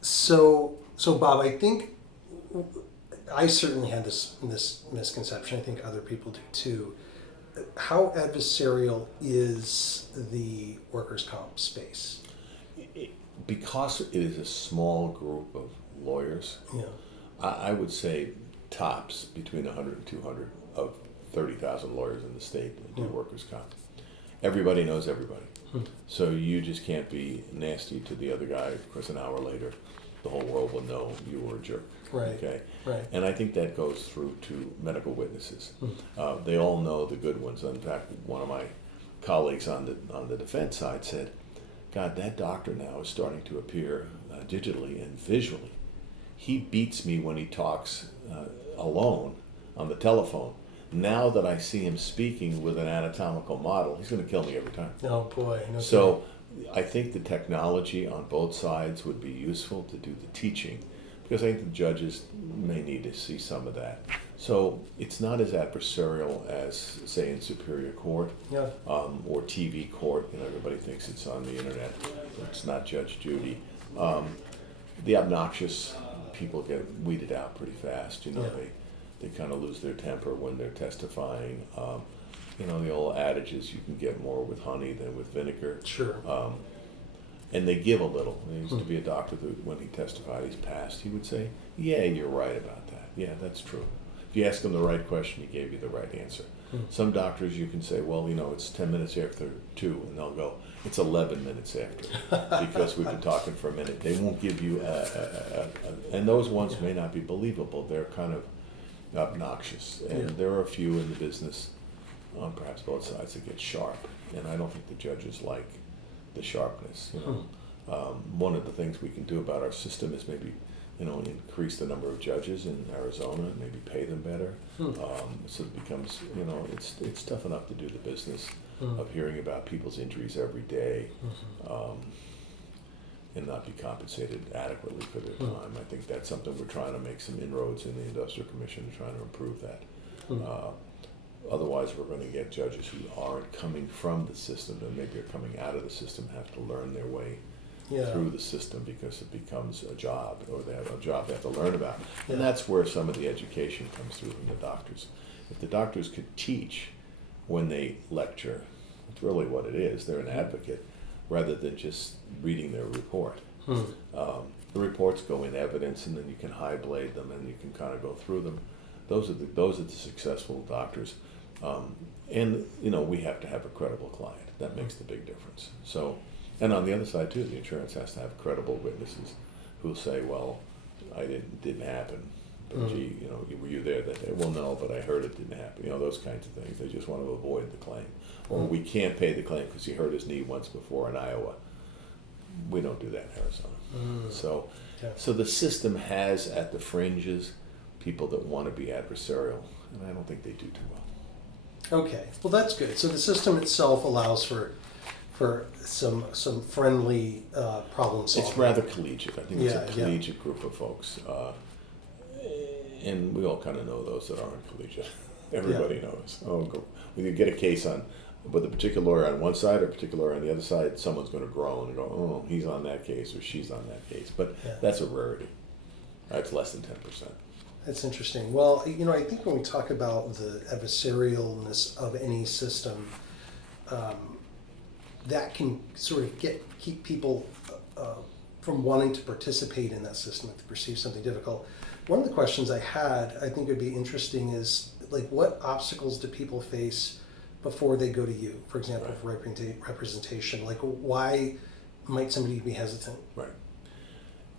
So Bob, I think I certainly had this misconception. I think other people do too. How adversarial is the workers' comp space? Because it is a small group of lawyers, Yeah. I would say tops between 100 and 200 of 30,000 lawyers in the state that do workers' comp. Everybody knows everybody. So you just can't be nasty to the other guy because an hour later the whole world will know you were a jerk. Right. Okay. Right. And I think that goes through to medical witnesses. They all know the good ones. In fact, one of my colleagues on the defense side said, "God, that doctor now is starting to appear digitally and visually. He beats me when he talks alone on the telephone. Now that I see him speaking with an anatomical model, he's going to kill me every time." Oh boy. No So I think the technology on both sides would be useful to do the teaching, because I think the judges may need to see some of that. So it's not as adversarial as, say, in Superior Court Yeah. or TV court. You know, everybody thinks it's on the internet. It's not Judge Judy. The obnoxious people get weeded out pretty fast. You know, Yeah. they kind of lose their temper when they're testifying. You know, the old adage is you can get more with honey than with vinegar. Sure. And they give a little. There used to be a doctor who, when he testified, he's passed, he would say, "Yeah, you're right about that. Yeah, that's true." If you ask him the right question, he gave you the right answer. Some doctors you can say, "Well, you know, it's 10 minutes after 2, and they'll go, "It's 11 minutes after," because we've been talking for a minute. They won't give you and those ones may not be believable. They're kind of obnoxious. And there are a few in the business, on perhaps both sides, that get sharp. And I don't think the judges like the sharpness. You know, one of the things we can do about our system is maybe, you know, increase the number of judges in Arizona, maybe pay them better. So it becomes, you know, it's tough enough to do the business of hearing about people's injuries every day, and not be compensated adequately for their time. I think that's something we're trying to make some inroads in the Industrial Commission, trying to improve that. Otherwise, we're going to get judges who aren't coming from the system and maybe are coming out of the system, have to learn their way through the system because it becomes a job, or they have a job they have to learn about. And that's where some of the education comes through from the doctors. If the doctors could teach when they lecture, it's really what it is. They're an advocate rather than just reading their report. The reports go in evidence, and then you can high blade them and you can kind of go through them. Those are the successful doctors. And, you know, we have to have a credible client. That makes the big difference. So, and on the other side, too, the insurance has to have credible witnesses who'll say, "Well, didn't happen. But gee, you know, were you there that day?" "Well, no, but I heard it didn't happen." You know, those kinds of things. They just want to avoid the claim. Or we can't pay the claim because he hurt his knee once before in Iowa. We don't do that in Arizona. So the system has at the fringes people that want to be adversarial, and I don't think they do too well. Okay. Well, that's good. So the system itself allows for some friendly problem solving. It's rather collegiate. I think it's a collegiate group of folks. And we all kind of know those that aren't collegiate. Everybody knows. When you get a case on with a particular lawyer on one side or a particular lawyer on the other side, someone's going to groan and go, "Oh, he's on that case," or "she's on that case." But that's a rarity. It's less than 10%. That's interesting. Well, you know, I think when we talk about the adversarialness of any system, that can sort of keep people from wanting to participate in that system if they perceive something difficult. One of the questions I had, I think would be interesting, is like, what obstacles do people face before they go to you, for example, for representation? Like, why might somebody be hesitant? Right.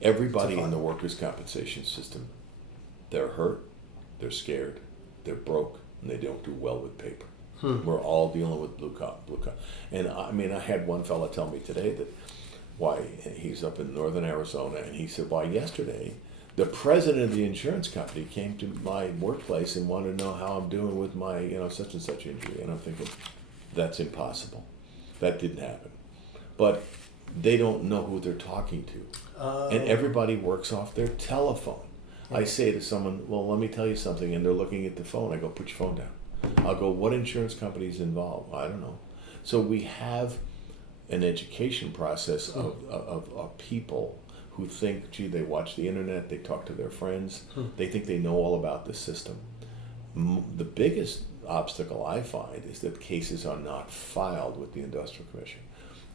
Everybody in the workers' compensation system, they're hurt, they're scared, they're broke, and they don't do well with paper. We're all dealing with blue collar. And I mean, I had one fella tell me today that he's up in northern Arizona, and he said, yesterday the president of the insurance company came to my workplace and wanted to know how I'm doing with my, you know, such and such injury. And I'm thinking, that's impossible. That didn't happen. But they don't know who they're talking to. And everybody works off their telephone. I say to someone, "Well, let me tell you something," and they're looking at the phone. I go, "Put your phone down." I'll go, "What insurance company is involved?" "I don't know." So we have an education process of people who think, gee, they watch the internet, they talk to their friends, they think they know all about the system. The biggest obstacle I find is that cases are not filed with the Industrial Commission.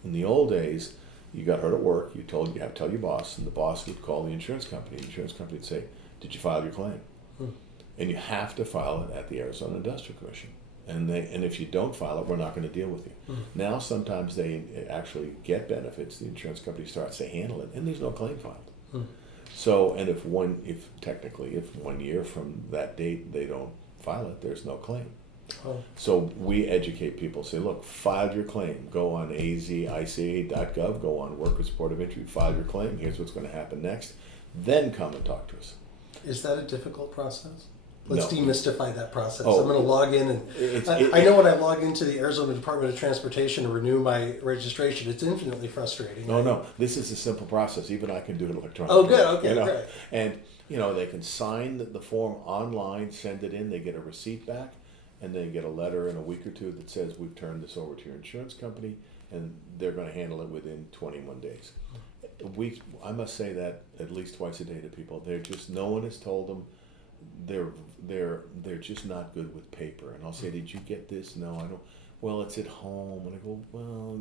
In the old days, you got hurt at work, you have to tell your boss, and the boss would call the insurance company. The insurance company would say, did you file your claim? And you have to file it at the Arizona Industrial Commission. And if you don't file it, we're not going to deal with you. Now sometimes they actually get benefits. The insurance company starts to handle it, and there's no claim filed. So, and if 1 year from that date they don't file it, there's no claim. So we educate people, say, look, file your claim. Go on azica.gov, go on Workers' Port of Entry, file your claim. Here's what's going to happen next. Then come and talk to us. Is that a difficult process? Let's No. demystify that process. Oh, I'm going to log in, and I know when I log into the Arizona Department of Transportation to renew my registration, it's infinitely frustrating. No, this is a simple process. Even I can do it electronically. Oh, good. Okay, great. And they can sign the form online, send it in, they get a receipt back, and they get a letter in a week or two that says we've turned this over to your insurance company, and they're going to handle it within 21 days. I must say that at least twice a day to people. No one has told them. They're just not good with paper. And I'll say, did you get this? No, I don't. Well, it's at home. And I go, well,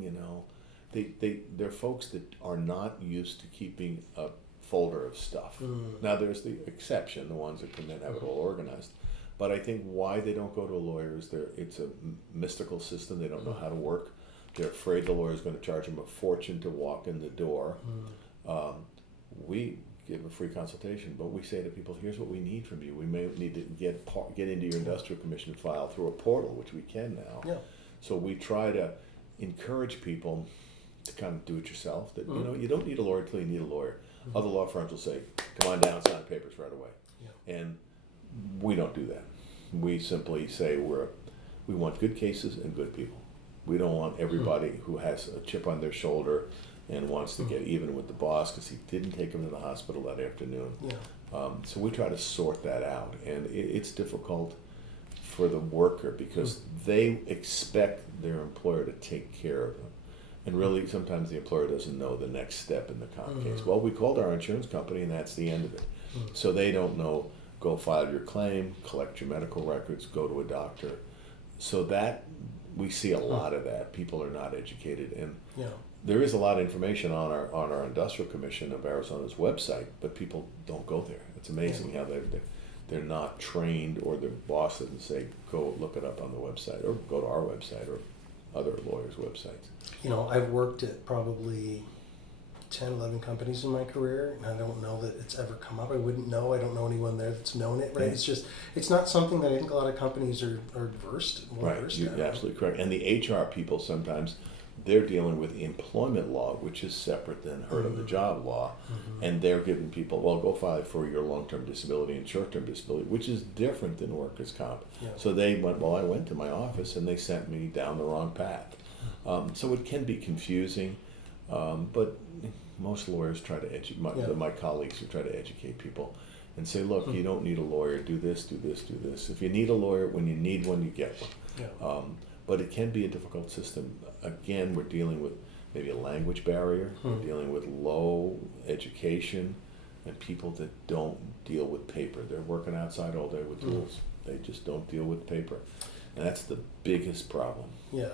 they're folks that are not used to keeping a folder of stuff. Now there's the exception, the ones that can then have it all organized. But I think why they don't go to a lawyer is it's a mystical system. They don't know how to work. They're afraid the lawyer's going to charge them a fortune to walk in the door. We give a free consultation, but we say to people, here's what we need from you. We may need to get into your Industrial Commission file through a portal, which we can now. Yeah. So we try to encourage people to kind of do it yourself. That you don't need a lawyer until you need a lawyer. Other law firms will say, come on down, sign papers right away. Yeah. And we don't do that. We simply say we want good cases and good people. We don't want everybody who has a chip on their shoulder and wants to get even with the boss because he didn't take him to the hospital that afternoon. Yeah. So we try to sort that out, and it's difficult for the worker because they expect their employer to take care of them. And really, sometimes the employer doesn't know the next step in the comp case. Well, we called our insurance company, and that's the end of it. So they don't know, go file your claim, collect your medical records, go to a doctor. So that, we see a lot of that. People are not educated. And there is a lot of information on our Industrial Commission of Arizona's website, but people don't go there. It's amazing how they're not trained, or their boss doesn't say, go look it up on the website, or go to our website, or other lawyers' websites. I've worked at probably 10, 11 companies in my career, and I don't know that it's ever come up. I wouldn't know. I don't know anyone there that's known it, right? Yeah. It's not something that I think a lot of companies are versed in. Right, you're absolutely correct. And the HR people sometimes, they're dealing with employment law, which is separate than hurt on the job law, and they're giving people, well, go file for your long-term disability and short-term disability, which is different than workers' comp. Yeah. So they went, I went to my office and they sent me down the wrong path. So it can be confusing, but most lawyers try to educate, my colleagues who try to educate people and say, look, you don't need a lawyer, do this, do this, do this. If you need a lawyer, when you need one, you get one. Yeah. But it can be a difficult system. Again, we're dealing with maybe a language barrier, we're dealing with low education, and people that don't deal with paper. They're working outside all day with tools. They just don't deal with paper. And that's the biggest problem. Yeah.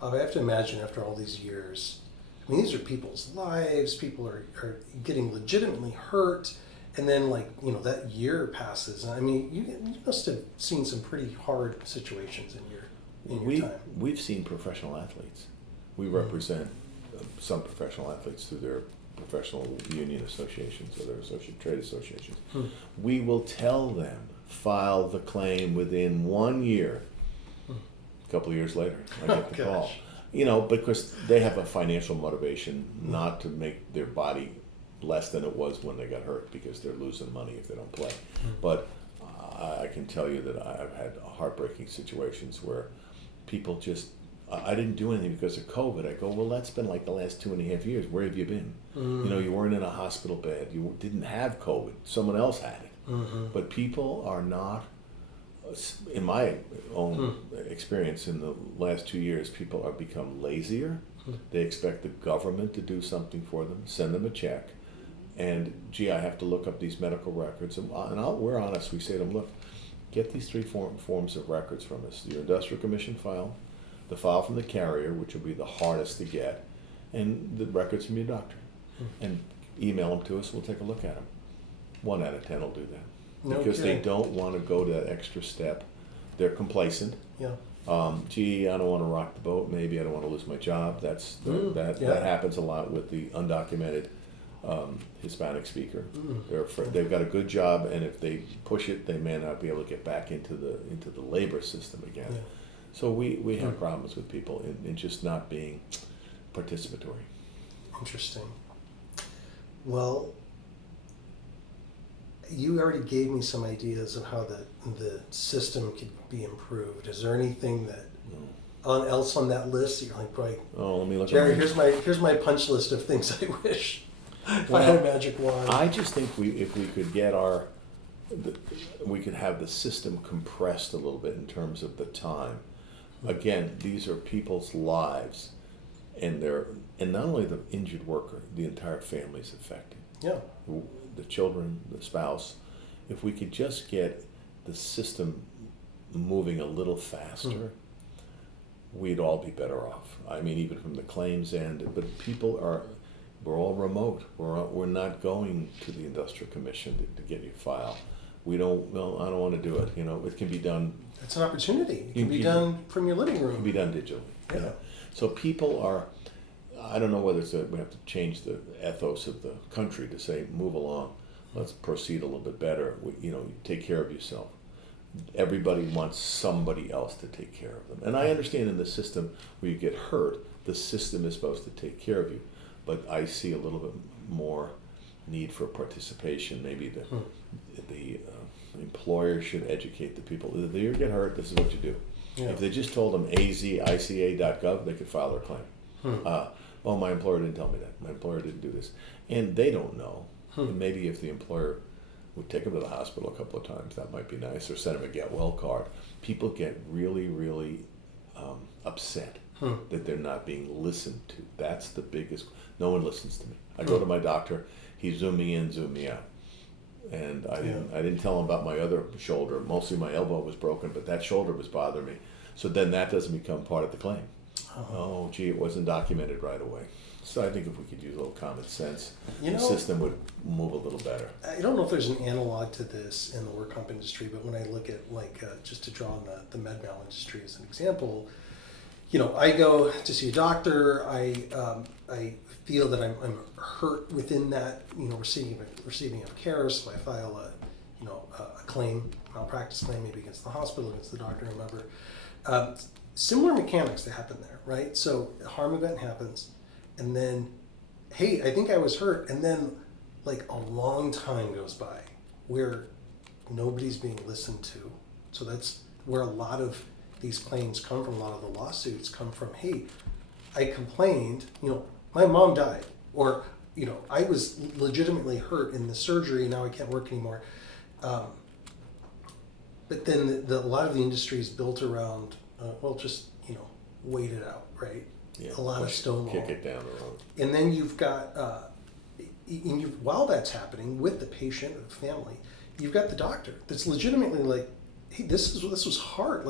I have to imagine after all these years, these are people's lives, people are getting legitimately hurt, and then that year passes. You must have seen some pretty hard situations in your time. We've seen professional athletes. We represent some professional athletes through their professional union associations or their trade associations. We will tell them, file the claim within 1 year. A couple of years later, I get the call. Because they have a financial motivation not to make their body less than it was when they got hurt, because they're losing money if they don't play. But I can tell you that I've had heartbreaking situations where people just, I didn't do anything because of COVID. I go, well, that's been like the last 2.5 years. Where have you been? You weren't in a hospital bed. You didn't have COVID. Someone else had it. But people are not, in my own experience in the last 2 years, people have become lazier. They expect the government to do something for them, send them a check, and gee, I have to look up these medical records. We're honest, we say to them, look, get these three forms of records from us: your industrial commission file, the file from the carrier, which will be the hardest to get, and the records from your doctor. And email them to us, we'll take a look at them. 1 out of 10 will do that. No Because they kidding. don't want to go to that extra step. They're complacent. Yeah. Gee, I don't want to rock the boat. Maybe I don't want to lose my job. That happens a lot with the undocumented Hispanic speaker. They've got a good job, and if they push it, they may not be able to get back into the labor system again. Yeah. So we have problems with people in just not being participatory. Interesting. Well, you already gave me some ideas of how the system could be improved. Is there anything that else on that list that you're like, boy, Oh, let me look. Jerry, at here's my punch list of things I wish if I had a magic wand. I just think if we could get we could have the system compressed a little bit in terms of the time. Again, these are people's lives, and not only the injured worker, the entire family is affected. Yeah. The children, the spouse. If we could just get the system moving a little faster, we'd all be better off. I mean, even from the claims end. But we're all remote. We're not going to the industrial commission to get your file. We don't. Well, I don't want to do it. It can be done. It's an opportunity. It can be done from your living room. It can be done digitally. Yeah. So people are. I don't know whether we have to change the ethos of the country to say, move along, let's proceed a little bit better. Take care of yourself. Everybody wants somebody else to take care of them. And I understand in the system where you get hurt, the system is supposed to take care of you. But I see a little bit more need for participation. Maybe the employer should educate the people. If you get hurt, this is what you do. Yeah. If they just told them azica.gov, they could file their claim. Well, my employer didn't tell me that. My employer didn't do this. And they don't know. And maybe if the employer would take them to the hospital a couple of times, that might be nice, or send them a get well card. People get really, really upset that they're not being listened to. That's the biggest. No one listens to me. I go to my doctor. He zoomed me in, zoomed me out. And I didn't tell him about my other shoulder. Mostly my elbow was broken, but that shoulder was bothering me. So then that doesn't become part of the claim. Oh, gee, it wasn't documented right away. So I think if we could use a little common sense, the system would move a little better. I don't know if there's an analog to this in the work comp industry, but when I look at just to draw on the med mal industry as an example, I go to see a doctor. I feel that I'm hurt within that receiving of care, so I file a claim, malpractice claim, maybe against the hospital, against the doctor, whomever. Similar mechanics that happen there, right? So a harm event happens, and then, hey, I think I was hurt, and then a long time goes by where nobody's being listened to. So that's where a lot of these claims come from. A lot of the lawsuits come from, hey, I complained, my mom died, or I was legitimately hurt in the surgery, now I can't work anymore. But then a lot of the industry is built around just wait it out, right? Yeah, a lot of stonewall. Kick it down the road. And then you've got, while that's happening with the patient or the family, you've got the doctor that's legitimately like, hey, this was hard.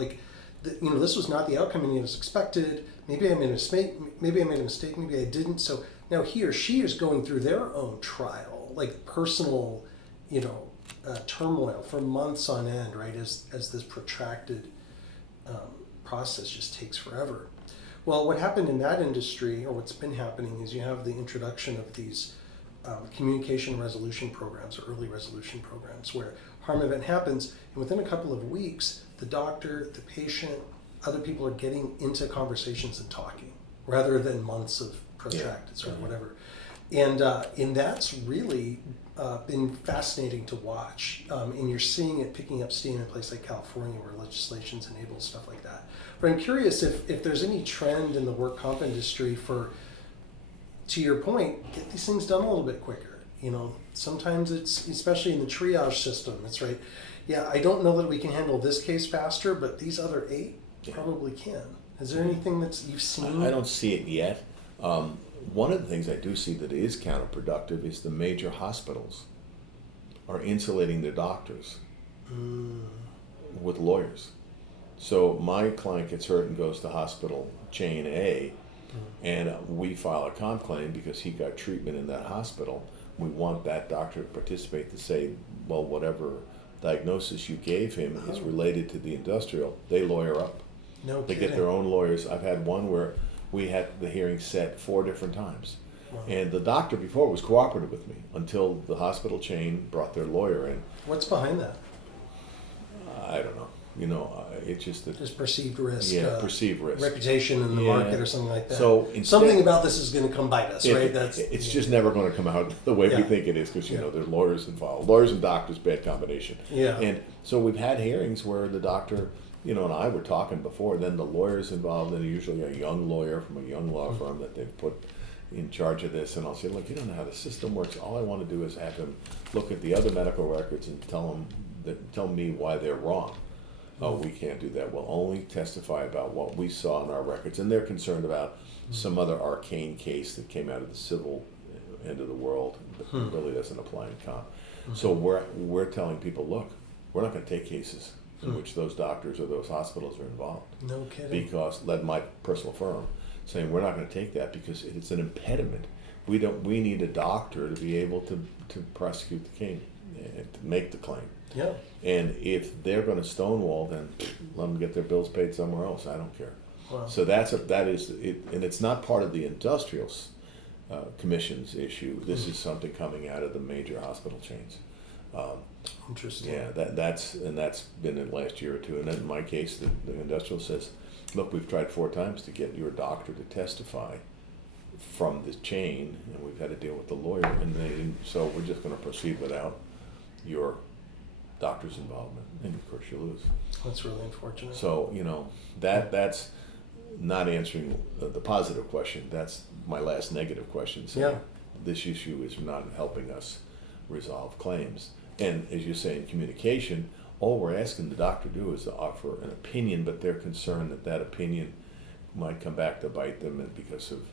This was not the outcome any of us expected. Maybe I made a mistake. Maybe I didn't. So now he or she is going through their own trial, personal, turmoil for months on end, right? As this protracted process just takes forever. Well, what happened in that industry, or what's been happening, is you have the introduction of these communication resolution programs or early resolution programs where harm event happens, and within a couple of weeks, the doctor, the patient, other people are getting into conversations and talking rather than months of protracted or whatever. And that's really been fascinating to watch. And you're seeing it picking up steam in a place like California where legislations enable stuff like that. But I'm curious if there's any trend in the work comp industry for, to your point, get these things done a little bit quicker. Sometimes it's, especially in the triage system, it's right. Yeah, I don't know that we can handle this case faster, but these other 8 probably can. Is there anything you've seen? I don't see it yet, One of the things I do see that is counterproductive is the major hospitals are insulating their doctors with lawyers. So my client gets hurt and goes to hospital chain A, and we file a comp claim because he got treatment in that hospital. We want that doctor to participate to say, well, whatever diagnosis you gave him is related to the industrial. They lawyer up. No They kidding. get their own lawyers. I've had one where we had the hearing set 4 different times. Wow. And the doctor before was cooperative with me until the hospital chain brought their lawyer in. What's behind that? I don't know. It's just that. Just perceived risk. Perceived risk. Reputation in the market or something like that. So something about this is going to come bite us, right? It's just never going to come out the way we think it is because there's lawyers involved. Lawyers and doctors, bad combination. Yeah. And so we've had hearings where the doctor, and I were talking before. Then the lawyer's involved, and usually a young lawyer from a young law firm that they've put in charge of this. And I'll say, look, you don't know how the system works. All I want to do is have him look at the other medical records and tell me why they're wrong. Oh, we can't do that. We'll only testify about what we saw in our records. And they're concerned about some other arcane case that came out of the civil end of the world that really doesn't apply in comp. So we're telling people, look, we're not going to take cases in which those doctors or those hospitals are involved. No kidding. Because, led my personal firm, saying we're not going to take that because it's an impediment. We need a doctor to be able to prosecute the king and to make the claim. Yeah. And if they're going to stonewall, then let them get their bills paid somewhere else. I don't care. Wow. So that is it, and it's not part of the industrial commission's issue. This is something coming out of the major hospital chains. Interesting. Yeah, that's been in the last year or two. And then in my case, the industrial says, look, we've tried 4 times to get your doctor to testify from the chain, and we've had to deal with the lawyer, so we're just going to proceed without your doctor's involvement, and of course you lose. That's really unfortunate. So that's not answering the positive question. That's my last negative question. So this issue is not helping us resolve claims. And as you say, in communication, all we're asking the doctor to do is to offer an opinion, but they're concerned that opinion might come back to bite them, and because of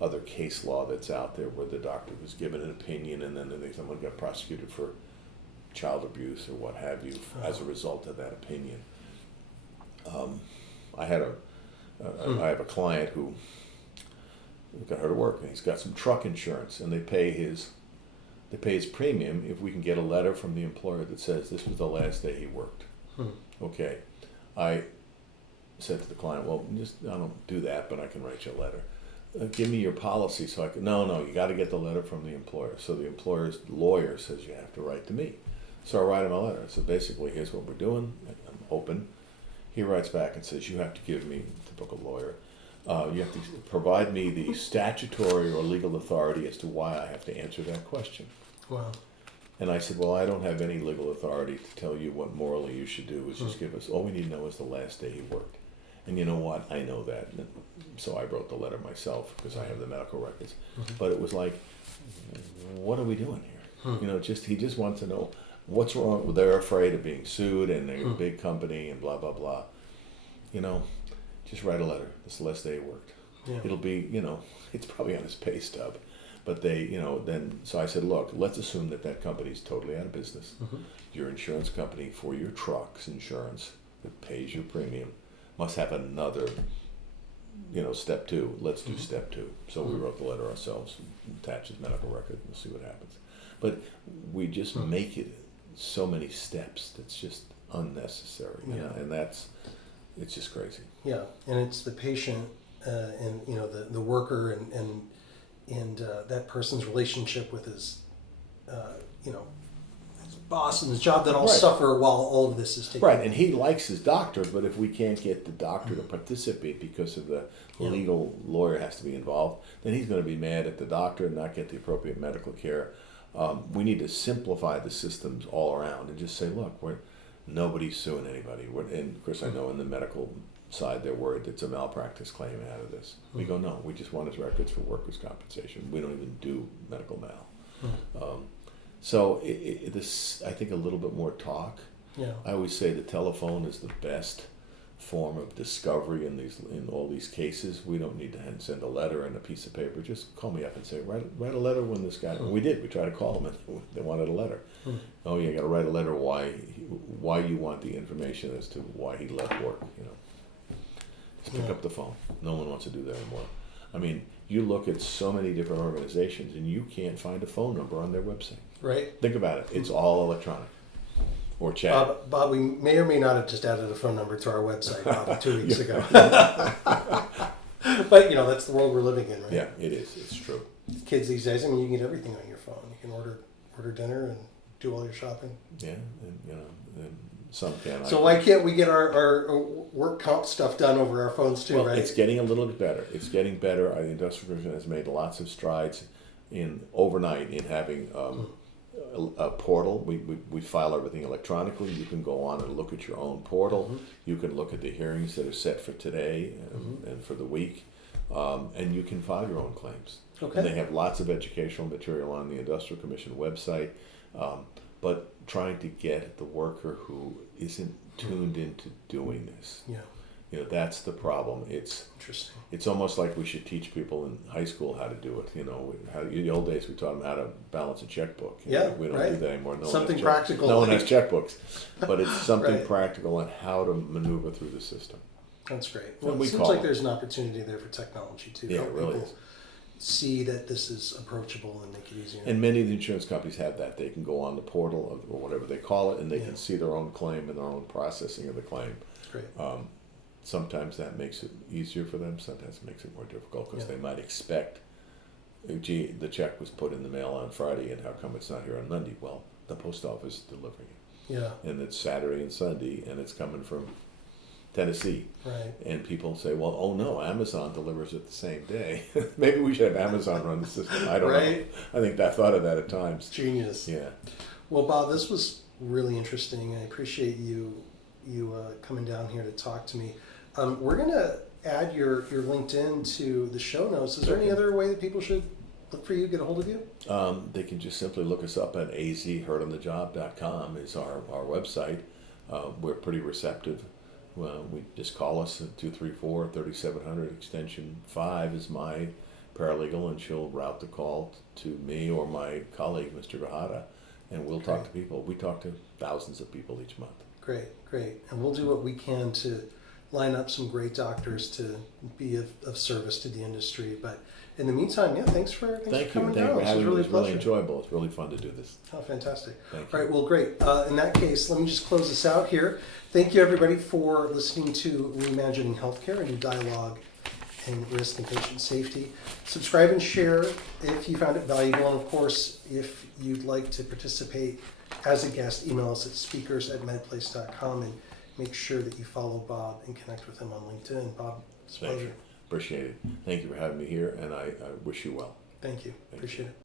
other case law that's out there where the doctor was given an opinion and then someone got prosecuted for child abuse or what have you as a result of that opinion. I have a client who got her to work, and he's got some truck insurance, and they pay his premium if we can get a letter from the employer that says this was the last day he worked. Okay, I said to the client, well, I don't do that, but I can write you a letter. Give me your policy so I can. No, you got to get the letter from the employer. So the employer's lawyer says you have to write to me. So I write him a letter. So basically, here's what we're doing. I'm open. He writes back and says, you have to give me, typical lawyer, you have to provide me the statutory or legal authority as to why I have to answer that question. Wow. And I said, well, I don't have any legal authority to tell you what morally you should do. Is just give us, all we need to know is the last day he worked. And you know what? I know that. And so I wrote the letter myself because I have the medical records. But it was like, what are we doing here? He just wants to know what's wrong. They're afraid of being sued, and they're a big company and blah, blah, blah. Just write a letter. This is the last day he worked. Yeah. It'll be, it's probably on his pay stub. But so I said, look, let's assume that company's totally out of business. Your insurance company for your truck's insurance that pays your premium must have another, step 2. Let's do step 2. So we wrote the letter ourselves, attached his medical record, and we'll see what happens. But we just make it so many steps that's just unnecessary. And it's just crazy. Yeah, and it's the patient and the worker and that person's relationship with his his boss and his job that all suffer while all of this is taking place. Right, and he likes his doctor, but if we can't get the doctor to participate because of the legal lawyer has to be involved, then he's going to be mad at the doctor and not get the appropriate medical care. We need to simplify the systems all around and just say, look, nobody's suing anybody. And of course, I know in the medical side they're worried it's a malpractice claim out of this. We go, no, we just want his records for workers' compensation. We don't even do medical mal. So this, I think, a little bit more talk. Yeah. I always say the telephone is the best form of discovery in all these cases. We don't need to send a letter and a piece of paper. Just call me up and say, write a letter when this guy. We did. We tried to call them and they wanted a letter. Oh, you got to write a letter why you want the information as to why he left work. Just pick up the phone. No one wants to do that anymore. I mean, you look at so many different organizations and you can't find a phone number on their website. Right. Think about it. It's all electronic. Or chat. Bob, we may or may not have just added a phone number to our website, Bob, 2 weeks ago. But, that's the world we're living in, right? Yeah, it is. It's true. Kids these days, you can get everything on your phone. You can order dinner and do all your shopping. Yeah, and, and some can. So why can't we get our work comp stuff done over our phones too, right? It's getting a little bit better. It's getting better. The Industrial Commission has made lots of strides overnight in having a portal. We file everything electronically. You can go on and look at your own portal. You can look at the hearings that are set for today and for the week, and you can file your own claims. Okay. And they have lots of educational material on the Industrial Commission website, but trying to get the worker who isn't tuned into doing this. Yeah. That's the problem. It's interesting. It's almost like we should teach people in high school how to do it. In the old days we taught them how to balance a checkbook. We don't do that anymore. Something practical. No one has checkbooks, but it's something Right. practical on how to maneuver through the system. That's great. Well, It seems like there's an opportunity there for technology too. Yeah, Help it really people is. see that this is approachable and make it easier. And many of the insurance companies have that. They can go on the portal or whatever they call it, and they can see their own claim and their own processing of the claim. Great. Sometimes that makes it easier for them. Sometimes it makes it more difficult because they might expect, gee, the check was put in the mail on Friday, and how come it's not here on Monday? Well, the post office is delivering it. Yeah. And it's Saturday and Sunday, and it's coming from Tennessee. Right. And people say, well, oh no, Amazon delivers it the same day. Maybe we should have Amazon run the system. I don't know. I think I thought of that at times. Genius. Yeah. Well, Bob, this was really interesting. I appreciate you coming down here to talk to me. We're going to add your LinkedIn to the show notes. Is there any other way that people should look for you, get a hold of you? They can just simply look us up at azheardonthejob.com is our website. We're pretty receptive. We just call us at 234-3700 extension 5 is my paralegal, and she'll route the call to me or my colleague, Mr. Gahada, and we'll talk to people. We talk to thousands of people each month. Great. And we'll do what we can to line up some great doctors to be of service to the industry. But in the meantime, thanks for coming down. Thank you for having me. It's really enjoyable. It's really fun to do this. Oh, fantastic. Thank you. All right, well, great. In that case, let me just close this out here. Thank you, everybody, for listening to Reimagining Healthcare, a new dialogue in risk and patient safety. Subscribe and share if you found it valuable. And, of course, if you'd like to participate as a guest, email us at speakers@medplace.com and make sure that you follow Bob and connect with him on LinkedIn. Bob, it's a pleasure. Appreciate it. Thank you for having me here, and I wish you well. Thank you. Appreciate it.